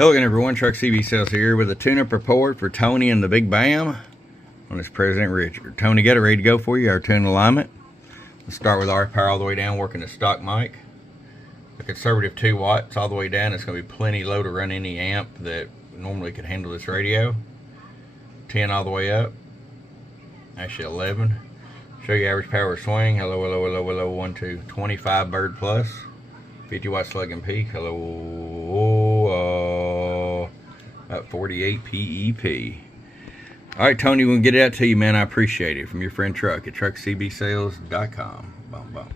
Hello again, everyone. Truck CB Sales here with a tune-up report for Tony and the Big Bam on this President Richard. Tony, got it ready to go for you, our tune alignment. Let's start with RF power all the way down, working the stock mic. A conservative 2 watts all the way down. It's going to be plenty low to run any amp that normally could handle this radio. 10 all the way up. Actually 11. Show you average power swing. Hello, hello, hello, hello. 1, 2, 25 bird plus. 50 watt slug and peak. Hello, about 48 PEP. All right, Tony, we'll get it out to you, man. I appreciate it. From your friend Truck at truckcbsales.com. Boom, boom.